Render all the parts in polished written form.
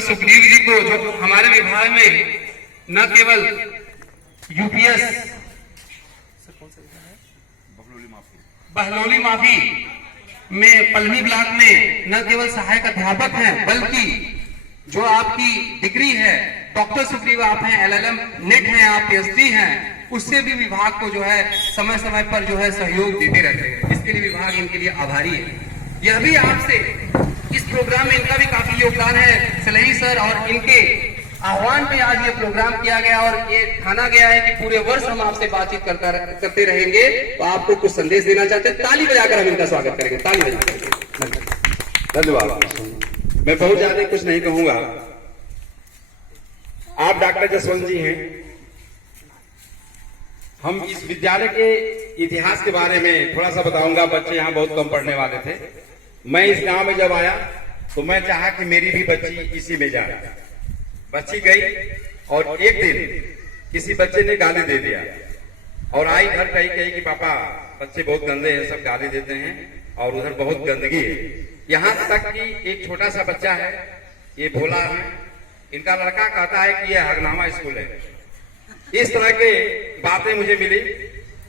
सुखदेव जी को, जो हमारे विभाग में न केवल यूपीएस बहलोली माफी में पलनी ब्लॉक में न केवल सहायक अध्यापक हैं, बल्कि जो आपकी डिग्री है डॉक्टर सुग्रीव आप हैं, एलएलएम नेट हैं, आप पीएचडी हैं, उससे भी विभाग को जो है समय समय पर जो है सहयोग देते रहते हैं। इसके लिए विभाग इनके लिए आभारी है। यह भी आपसे इस प्रोग्राम में इनका भी काफी योगदान है। सलही सर और इनके आह्वान पे आज ये प्रोग्राम किया गया और ये ठाना गया है कि पूरे वर्ष हम आपसे बातचीत करते रहेंगे। तो आपको कुछ संदेश देना चाहते हैं, ताली बजाकर हम इनका स्वागत करेंगे। ताली बजाकर धन्यवाद। मैं बहुत ज्यादा कुछ नहीं कहूंगा। आप डॉक्टर जसवंत जी हैं। हम इस विद्यालय के इतिहास के बारे में थोड़ा सा बताऊंगा। बच्चे यहाँ बहुत कम पढ़ने वाले थे। मैं इस गांव में जब आया तो मैं चाहा कि मेरी भी बच्ची इसी में जाए। बच्ची गई और एक दिन किसी बच्चे ने गाली दे दिया और आई घर कही कि पापा बच्चे बहुत गंदे हैं, सब गाली देते हैं और उधर बहुत गंदगी है। यहाँ तक कि एक छोटा सा बच्चा है, ये भोला है, इनका लड़का कहता है कि ये हरनामा स्कूल है। इस तरह के बातें मुझे मिली।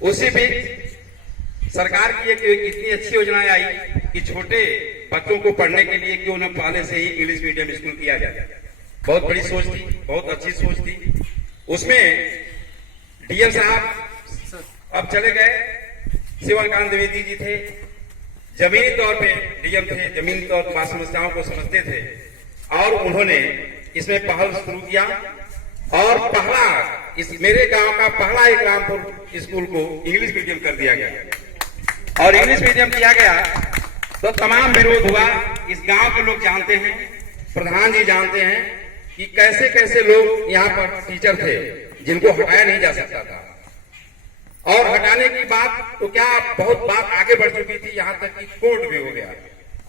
उसी बीच सरकार की एक इतनी अच्छी योजना आई कि छोटे बच्चों को पढ़ने के लिए क्यों न पहले से ही इंग्लिश मीडियम स्कूल किया जाए। बहुत बड़ी सोच थी, बहुत अच्छी सोच थी। उसमें डीएम साहब अब चले गए, शिवकांत द्विवेदी जी थे, जमीनी तौर पे डीएम थे, जमीनी तौर पर समस्याओं को समझते थे और उन्होंने इसमें पहल शुरू किया और पहला इस मेरे गांव का पहला एक रामपुर स्कूल को इंग्लिश मीडियम कर दिया गया। और इंग्लिश मीडियम किया गया तो तमाम विरोध हुआ। इस गांव के लोग जानते हैं, प्रधान जी जानते हैं कि कैसे कैसे लोग यहाँ पर टीचर थे जिनको हटाया नहीं जा सकता था। और हटाने की बात तो क्या बहुत बात आगे बढ़ चुकी थी, यहाँ तक कि कोर्ट भी हो गया,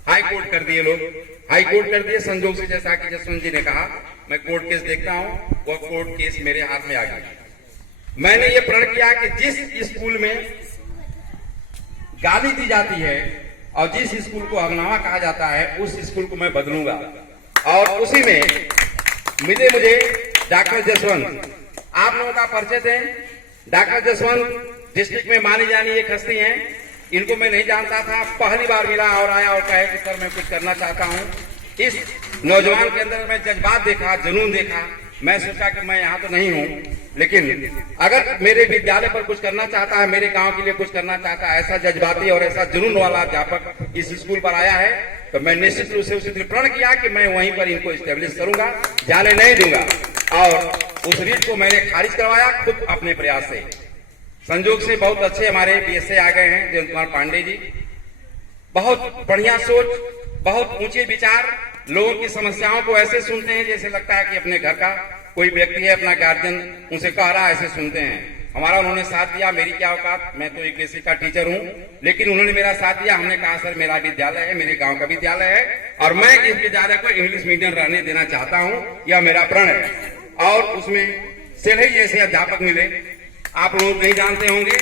हाई कोर्ट कर दिए लोग, हाई कोर्ट कर दिए। संजोग से जैसा कि जसवंत जी ने कहा, मैं कोर्ट केस देखता हूँ, वह कोर्ट केस मेरे हाथ में आ गया। मैंने ये प्रण किया कि जिस स्कूल में गाली दी जाती है और जिस स्कूल को हरनामा कहा जाता है उस स्कूल को मैं बदलूंगा। और उसी में मिले मुझे डॉक्टर जसवंत। आप लोगों का परिचय दें। डॉक्टर जसवंत डिस्ट्रिक्ट में मानी जानी एक हस्ती हैं। इनको मैं नहीं जानता था, पहली बार मिला और आया और कहे कि सर मैं कुछ करना चाहता हूँ। इस नौजवान के अंदर मैं जज्बात देखा, जुनून देखा। मैं सोचा कि मैं यहाँ तो नहीं हूँ, लेकिन अगर मेरे विद्यालय पर कुछ करना चाहता है, मेरे गांव के लिए कुछ करना चाहता है, ऐसा जज्बाती और ऐसा जुनून वाला अध्यापक इस स्कूल पर आया है, तो मैं निश्चित रूप से उसी प्रण किया कि मैं वहीं पर इनको स्टेब्लिश करूंगा, जाने नहीं दूंगा। और उस रीट को मैंने खारिज करवाया खुद अपने प्रयास से। संजोग से बहुत अच्छे हमारे बीएसए आ गए हैं, जयंत कुमार पांडे जी। बहुत बढ़िया सोच, बहुत ऊंचे विचार, लोगों की समस्याओं को ऐसे सुनते हैं जैसे लगता है कि अपने घर का कोई व्यक्ति है, अपना गार्जियन उनसे कह रहा है, ऐसे सुनते हैं। हमारा उन्होंने साथ दिया। मेरी क्या औकात, मैं तो एक बेसिक का टीचर हूँ, लेकिन उन्होंने मेरा साथ दिया। हमने कहा सर मेरा विद्यालय है, मेरे गांव का विद्यालय है और मैं इस विद्यालय को इंग्लिश मीडियम रहने देना चाहता हूँ, यह मेरा प्रण है। और उसमें सेलही जैसे अध्यापक मिले, आप लोग नहीं जानते होंगे।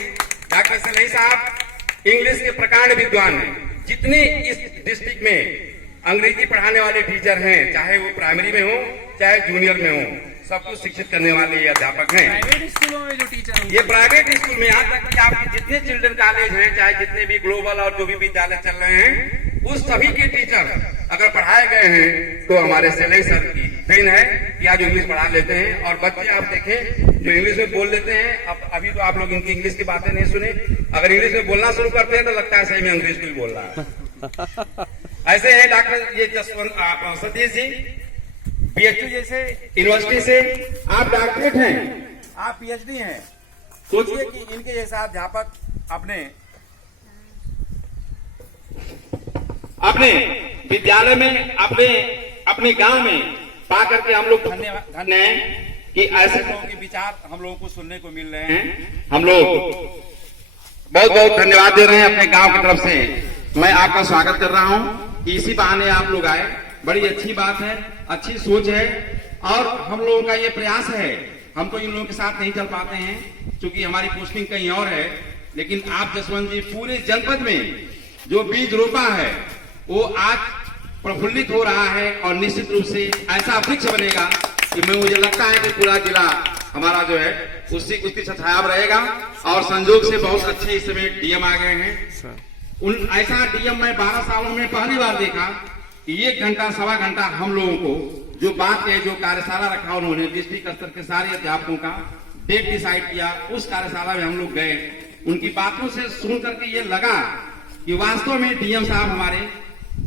डॉक्टर सेलही साहब इंग्लिश के प्रकांड विद्वान हैं। जितने इस डिस्ट्रिक्ट में अंग्रेजी पढ़ाने वाले टीचर हैं, चाहे वो प्राइमरी में हो चाहे जूनियर में हो, सबको शिक्षित करने वाले ये अध्यापक हैं। प्राइवेट स्कूलों में जो टीचर, ये प्राइवेट स्कूल में, यहाँ तक कि आपके जितने चिल्ड्रन कॉलेज हैं, चाहे जितने भी ग्लोबल और जो भी विद्यालय चल रहे हैं, उस सभी के टीचर अगर पढ़ाए गए हैं तो हमारे सेलही सर की देन है कि आज इंग्लिश पढ़ा लेते हैं। और बच्चे आप देखें जो इंग्लिश में बोल लेते हैं। अब अभी तो आप लोग इनकी इंग्लिश की बातें नहीं सुने, अगर इंग्लिश में बोलना शुरू करते हैं तो लगता है सही में अंग्रेज भी बोल रहा है। ऐसे है डॉक्टर ये जसवंत सतीश जी, पीएचडी जैसे यूनिवर्सिटी से आप डॉक्टरेट हैं, आप पीएचडी हैं। सोचिए कि इनके जैसा अध्यापक अपने विद्यालय में, अपने गांव में पा करके हम लोग धन्य हैं कि ऐसे लोगों के विचार हम लोगों को सुनने को मिल रहे हैं। हम लोग बहुत बहुत धन्यवाद दे रहे हैं अपने गांव की तरफ से। मैं आपका स्वागत कर रहा हूं कि इसी बहाने आप लोग आए, बड़ी अच्छी बात है, अच्छी सोच है। और हम लोगों का ये प्रयास है, हम तो इन लोगों के साथ नहीं चल पाते हैं क्योंकि हमारी पोस्टिंग कहीं और है, लेकिन आप जसवंत जी पूरे जनपद में जो बीज रोपा है वो आज प्रफुल्लित हो रहा है और निश्चित रूप से ऐसा वृक्ष बनेगा कि मुझे लगता है कि पूरा जिला हमारा जो है उसकी छाया रहेगा। और संजोग से बहुत अच्छे इस समय डीएम आ गए हैं। उन ऐसा डीएम मैं 12 सालों में पहली बार देखा कि 1 घंटा सवा घंटा हम लोगों को जो बात है, जो कार्यशाला रखा उन्होंने डिस्ट्रिक्ट स्तर के सारे अध्यापकों का डेट डिसाइड किया, उस कार्यशाला में हम लोग गए। उनकी बातों से सुन करके ये लगा कि वास्तव में डीएम साहब हमारे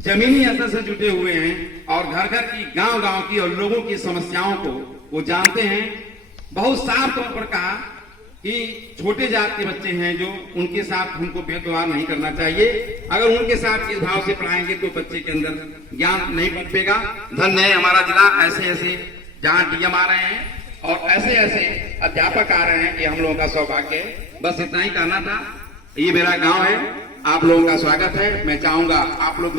जमीनी स्तर से जुटे हुए हैं और घर घर की, गांव गांव की और लोगों की समस्याओं को वो जानते हैं। बहुत साफ तौर पर कहा कि छोटे जात के बच्चे हैं जो, उनके साथ हमको भेदभाव नहीं करना चाहिए। अगर उनके साथ इस भाव से पढ़ाएंगे तो बच्चे के अंदर ज्ञान नहीं पनपेगा। धन्य है हमारा जिला, ऐसे ऐसे जहाँ डीएम आ रहे हैं और ऐसे ऐसे अध्यापक आ रहे हैं कि हम लोगों का सौभाग्य है। बस इतना ही कहना था। ये मेरा गांव है, आप लोगों का स्वागत है। मैं चाहूंगा आप लोग